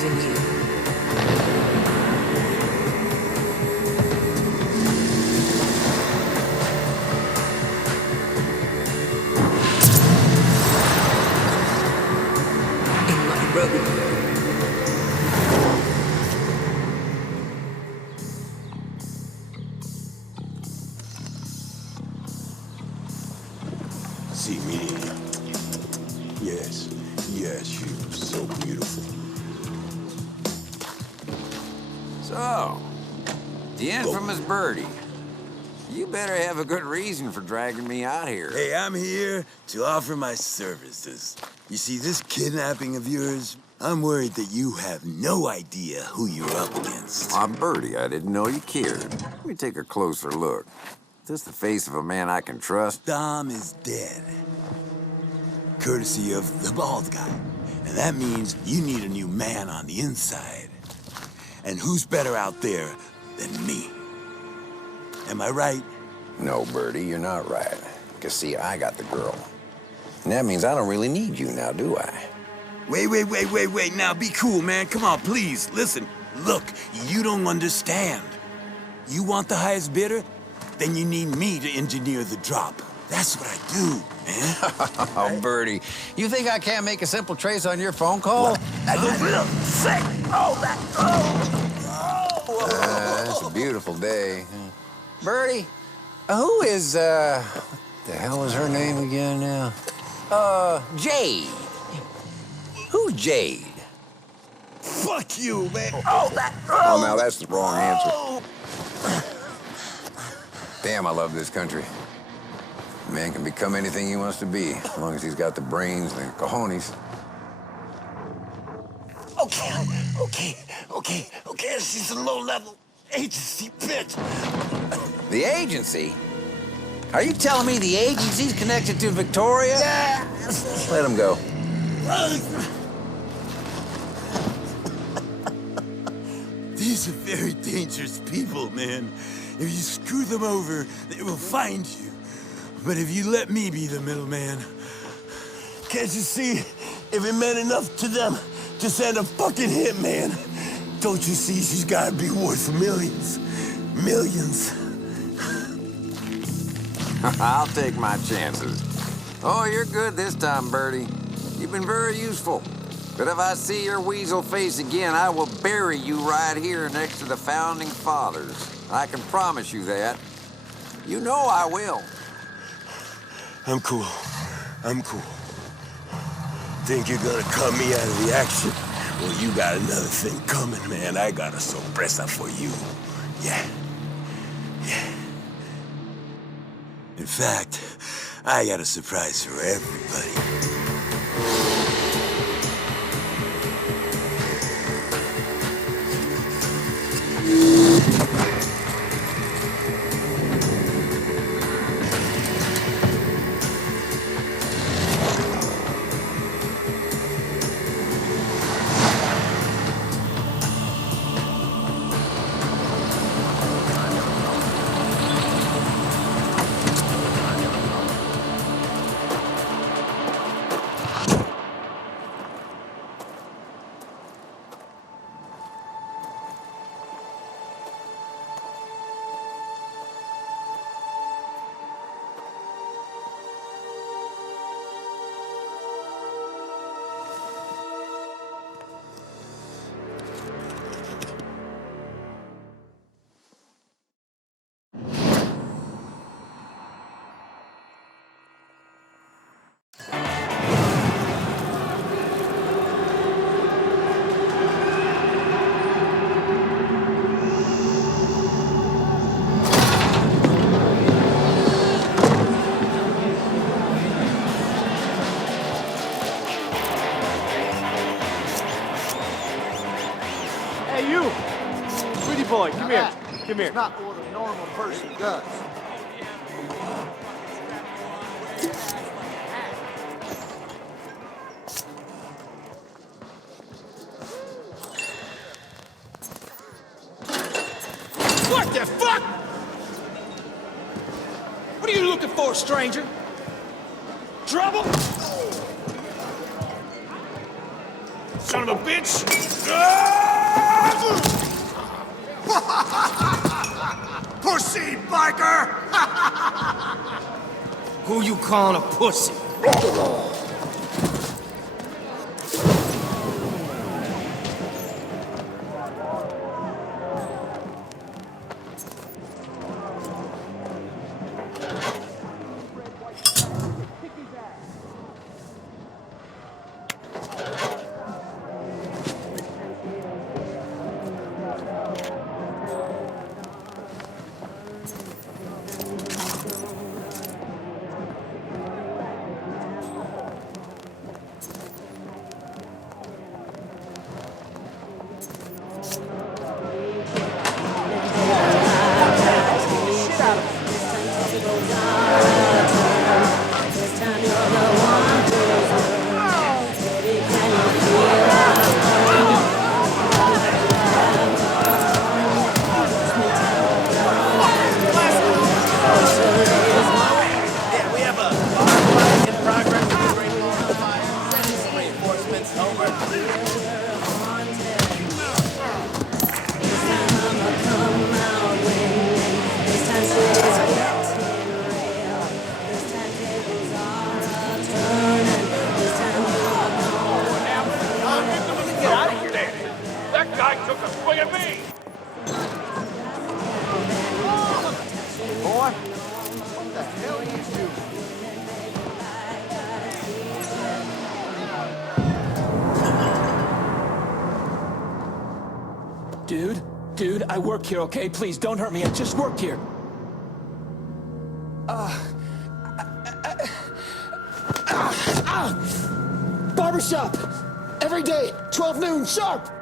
believe in you. In my road. See me? Yes, yes, you're so beautiful. So, the infamous Birdie. You better have a good reason for dragging me out here. Hey, I'm here to offer my services. You see, this kidnapping of yours, I'm worried that you have no idea who you're up against. I'm Birdie. I didn't know you cared. Let me take a closer look. Is this the face of a man I can trust? Dom is dead. Courtesy of the bald guy. And that means you need a new man on the inside. And who's better out there than me? Am I right? No, Birdie, you're not right. Because, see, I got the girl. And that means I don't really need you now, do I? Wait. Now, be cool, man. Come on, please. Listen. Look, you don't understand. You want the highest bidder? Then you need me to engineer the drop. That's what I do, man. Oh, Birdie, you think I can't make a simple trace on your phone call? It's It's a beautiful day. Birdie, who is, what the hell is her name again now? Jade. Who's Jade? Fuck you, man. Oh, now that's the wrong answer. Damn, I love this country. A man can become anything he wants to be, as long as he's got the brains and the cojones. Okay, she's a low-level agency bitch. The agency? Are you telling me the agency's connected to Victoria? Yeah. Let him go. These are very dangerous people, man. If you screw them over, they will find you. But if you let me be the middleman... Can't you see? If it meant enough to them to send a fucking hitman, don't you see she's gotta be worth millions? Millions. I'll take my chances. Oh, you're good this time, Birdie. You've been very useful. But if I see your weasel face again, I will bury you right here next to the Founding Fathers. I can promise you that. You know I will. I'm cool. Think you're gonna cut me out of the action? Well, you got another thing coming, man. I got a sorpresa for you. Yeah. In fact, I got a surprise for everybody. Hey, you! Pretty boy, come here. Come here. It's not what a normal person does. What the fuck? What are you looking for, stranger? Trouble? son of a bitch! Pussy biker! Who you calling a pussy? Dude, I work here, okay? Please, don't hurt me. I just work here. Barbershop! Every day, 12 noon, sharp!